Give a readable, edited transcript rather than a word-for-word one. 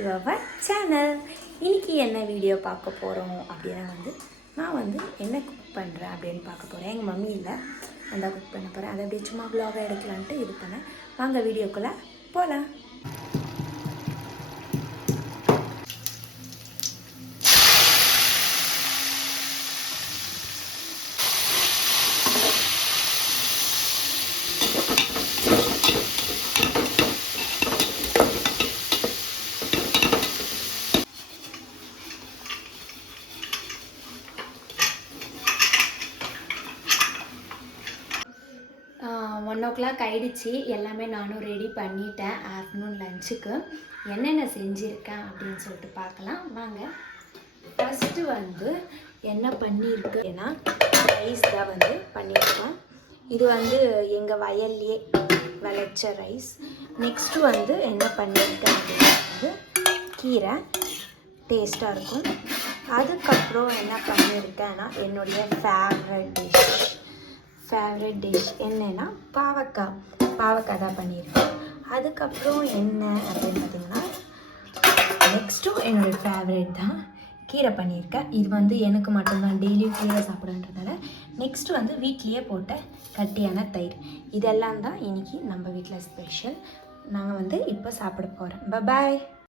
To our channel. இன்றைக்கி என்ன video பார்க்க போகிறோம் அப்படின்னா நான் என்ன குக் பண்ணுறேன் அப்படின்னு பார்க்க போகிறேன். எங்கள் மம்மி இல்லை, நான் தான் குக் பண்ண போகிறேன். அதை அப்படியே சும்மா வ்ளாகாக எடுக்கலான்ட்டு இது பண்ணேன். வாங்க வீடியோக்குள்ளே போகலாம். ஒன் ஓ கிளாக் ஆகிடுச்சி. எல்லாமே நானும் ரெடி பண்ணிட்டேன். ஆஃப்டர்நூன் லஞ்சுக்கு என்னென்ன செஞ்சுருக்கேன் அப்படின்னு சொல்லிட்டு பார்க்கலாம் வாங்க. ஃபஸ்ட்டு என்ன பண்ணியிருக்கு ஏன்னா ரைஸ் தான் பண்ணியிருக்கேன். இது எங்கள் வயல்லையே விளைச்ச ரைஸ். நெக்ஸ்ட்டு என்ன பண்ணியிருக்கேன் அப்படின்னா கீரை டேஸ்ட்டாக இருக்கும். அதுக்கப்புறம் என்ன பண்ணியிருக்கேன்னா என்னுடைய ஃபேவரட் டிஷ் என்னென்னா பாவக்காய் தான் பண்ணியிருக்கேன். அதுக்கப்புறம் என்ன அப்படின்னு பார்த்திங்கன்னா நெக்ஸ்ட்டும் என்னுடைய ஃபேவரட் தான் கீரை பண்ணியிருக்கேன். இது எனக்கு மட்டும்தான் டெய்லியும் கீரை சாப்பிடுன்றதால நெக்ஸ்ட்டு வீட்லேயே போட்ட கட்டியான தயிர். இதெல்லாம் தான் இன்றைக்கி நம்ம வீட்டில் ஸ்பெஷல். நாங்கள் இப்போ சாப்பிட போகிறேன். பாய்.